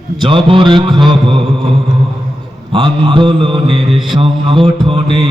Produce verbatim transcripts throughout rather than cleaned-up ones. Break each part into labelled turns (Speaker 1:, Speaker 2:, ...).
Speaker 1: জবর খবর আন্দোলনের সংগঠনে।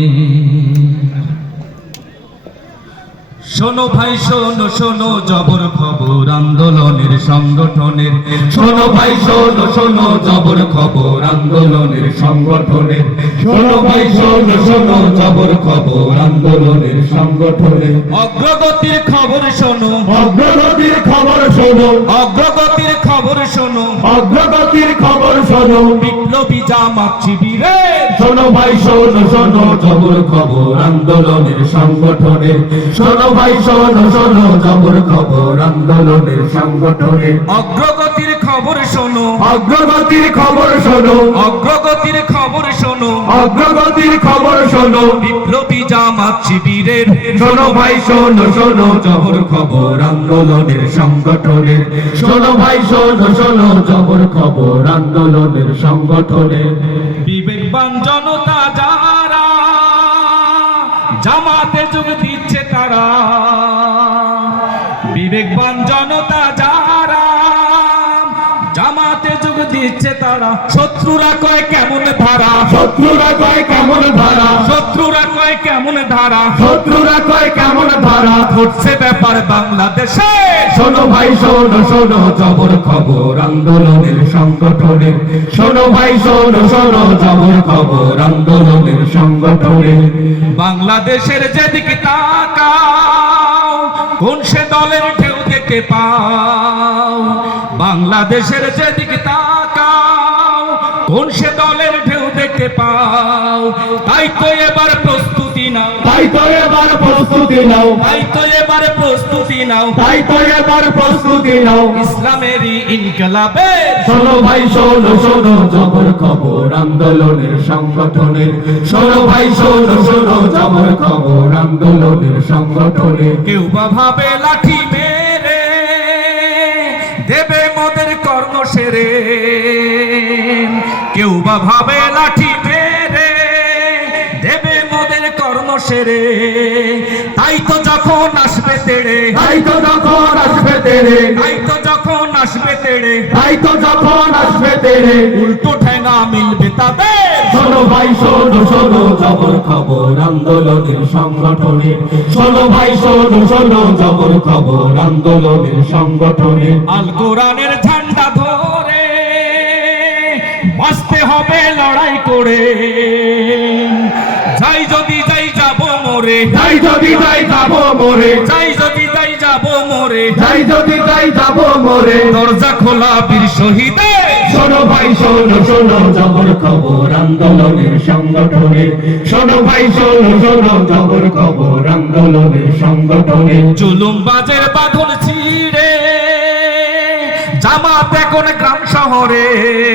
Speaker 1: শোনো ভাই শোনো শোনো জবর খবর আন্দোলনের সংগঠনের। শোনো ভাই শোনো শোনো জবর খবর আন্দোলনের সংগঠনের। শোনো ভাই শোনো শোনো জবর খবর আন্দোলনের সংগঠনের। অগ্রগতির খবর শোনো,
Speaker 2: অগ্রগতির খবর শোনো,
Speaker 1: অগ্রগতির খবর শোনো,
Speaker 2: অগ্রগতির খবর শোনো।
Speaker 1: বিপ্লবী জামাত শিবিরের।
Speaker 2: শোনো ভাই শোনো শোনো জবর খবর আন্দোলনের সংগঠনের। শোনো ভাই শোনো শোনো জবর খবর আন্দোলনের সংগঠনের।
Speaker 1: অগ্রগতির খবর শোনো,
Speaker 2: অগ্রগতির খবর শোনো,
Speaker 1: অগ্রগতির খবর শোনো,
Speaker 2: অগ্রগতির খবর শোনো।
Speaker 1: বিপ্লবী জামাত শিবিরের।
Speaker 2: শোনো ভাই শোনো শোনো জবর খবর আন্দোলনের সংগঠনের। শোনো ভাই শোনো শোনো জবর খবর আন্দোলনের সংগঠনের।
Speaker 1: বিবেকবান জনতা যারা জামাতে যোগ দিচ্ছে তারা, বিবেকবান জনতা যারা জামাতে যোগ দিচ্ছে তারা। শত্রুরা কয় কেমন ধারা,
Speaker 2: শত্রুরা কয় কেমন ধারা,
Speaker 1: শত্রুরা কয় কেমন ধারা।
Speaker 2: শত্রুরা কয় কেমন ধারা।
Speaker 1: ঘটছে ব্যাপার বাংলাদেশে।
Speaker 2: শোনো ভাই শোনো শোনো জবর খবর আন্দোলনের সংগঠনের। শোনো ভাই শোনো শোনো জবর খবর আন্দোলনের সংগঠনের।
Speaker 1: বাংলাদেশের যেদিকে তাকাও কোন সে দলের ঢেউ দেখতে পাও। বাংলাদেশের যেদিকে তাকাও কোন সে দলের ঢেউ দেখতে পাও। তাই তো এবার প্রস্তুতি নাও,
Speaker 2: তাই তো এবার প্রস্তুতি নাও,
Speaker 1: তাই তো এবার প্রস্তুতি নাও।
Speaker 2: তাই তো এবার প্রস্তুতি নাও।
Speaker 1: ইসলামেরই ইনকিলাবে।
Speaker 2: শোনো ভাই শোনো শোনো জবর খবর আন্দোলনের সংগঠনের। শোনো ভাই শোনো শোনো জবর খবর আন্দোলনের সংগঠনের।
Speaker 1: কেউ বা ভাবে লাঠি মেরে দেবে মোদের কর্ম সেরে। কেউ বা ভাবে লাঠি মেরে দেবে মোদের কর্ম সেরে। তাই তো যখন আসবে তেড়ে,
Speaker 2: তাই তো যখন আসবে তেরে,
Speaker 1: তাই তো যখন আসবে তেড়ে,
Speaker 2: তাই তো যখন আসবে তেরে।
Speaker 1: উল্টো ঠেঙা মিলবে তাদের।
Speaker 2: শোনো ভাই শোনো শোনো জবর খবর আন্দোলনের সংগঠনের। শোনো ভাই শোনো শোনো জবর খবর আন্দোলনের সংগঠনের।
Speaker 1: আল কোরআনের ঝান্ডা ধরে বাঁচতে হবে লড়াই করে। যাই যদি যাই যাব মরে,
Speaker 2: যাই যদি যাই যাব মোরে,
Speaker 1: যাই যদি যাই যাব মরে।
Speaker 2: যাই যদি যাই যাব মোরে।
Speaker 1: দরজা খোলা বীর শহীদের।
Speaker 2: শোনো ভাই শোনো শোনো জবর খবর আন্দোলনের সংগঠনের। শোনো ভাই শোনো শোনো জবর খবর আন্দোলনের সংগঠনের।
Speaker 1: জুলুম বাজের বাঁধন ছিঁড়ে জামাত এখন গ্রাম শহরে।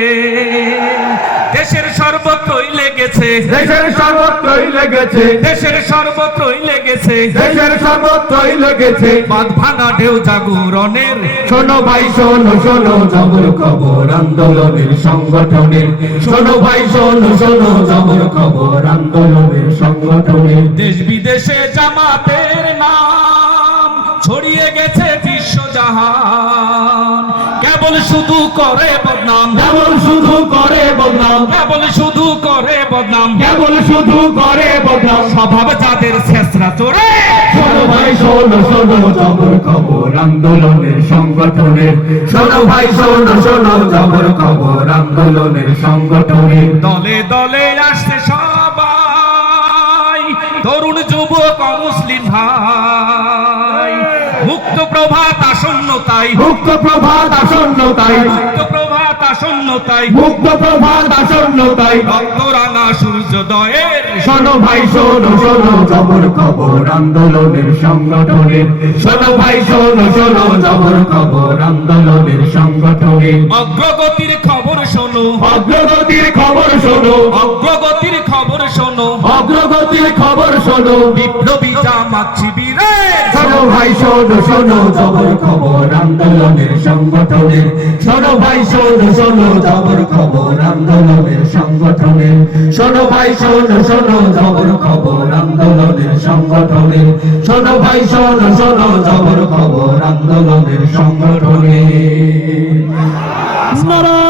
Speaker 1: দেশের সর্বত্রই লেগেছে,
Speaker 2: দেশের সর্বত্রই লেগেছে,
Speaker 1: দেশের সর্বত্রই লেগেছে।
Speaker 2: দেশের সর্বত্রই লেগেছে।
Speaker 1: বাঁধ ভাঙা ঢেউ জাগরণের।
Speaker 2: শোনো ভাই শোনো শোনো জবর খবর আন্দোলনের সংগঠনের। শোনো ভাই শোনো শোনো জবর খবর আন্দোলনের সংগঠনের।
Speaker 1: দেশ বিদেশে জামাতের নাম ছড়িয়ে গেছে বিশ্বজাহান। কেবল শুধু করে বদনাম,
Speaker 2: কেবল শুধু করে বদনাম,
Speaker 1: কেবল শুধু করে বদনাম।
Speaker 2: কেবল শুধু করে বদনাম।
Speaker 1: স্বভাব যাদের শেষরা চোরে।
Speaker 2: শোনো ভাই শোনো শোনো জবর খবর আন্দোলনের সংগঠনের। শোনো ভাই শোনো শোনো জবর খবর আন্দোলনের সংগঠনের।
Speaker 1: দলে দলে আসছে সবাই, তরুণ যুবক মুসলিম ভাই। মুক্ত প্রভাত আসন্ন তাই,
Speaker 2: মুক্ত প্রভাত আসন্ন তাই,
Speaker 1: মুক্ত প্রভাত আসন্ন তাই।
Speaker 2: মুক্ত প্রভাত আসন্ন তাই।
Speaker 1: রক্ত রাঙা সূর্যোদয়ের।
Speaker 2: শোনো ভাই শোনো শোনো জবর খবর আন্দোলনের সংগঠনের। শোনো ভাই শোনো শোনো জবর খবর আন্দোলনের সংগঠনের।
Speaker 1: অগ্রগতির খবর শোনো,
Speaker 2: অগ্রগতির খবর শোনো,
Speaker 1: অগ্রগতির খবর শোনো।
Speaker 2: অগ্রগতির খবর শোনো।
Speaker 1: বিপ্লবী জামাত শিবিরের।
Speaker 2: শোনো ভাই শোনো শোনো জবর খবর আন্দোলনের সংগঠনের। শোনো ভাই শোনো শোনো জবর খবর আন্দোলনের সংগঠনের। শোনো ভাই শোনো শোনো জবর খবর আন্দোলনের সংগঠনের। শোনো ভাই শোনো শোনো জবর খবর আন্দোলনের সংগঠনের।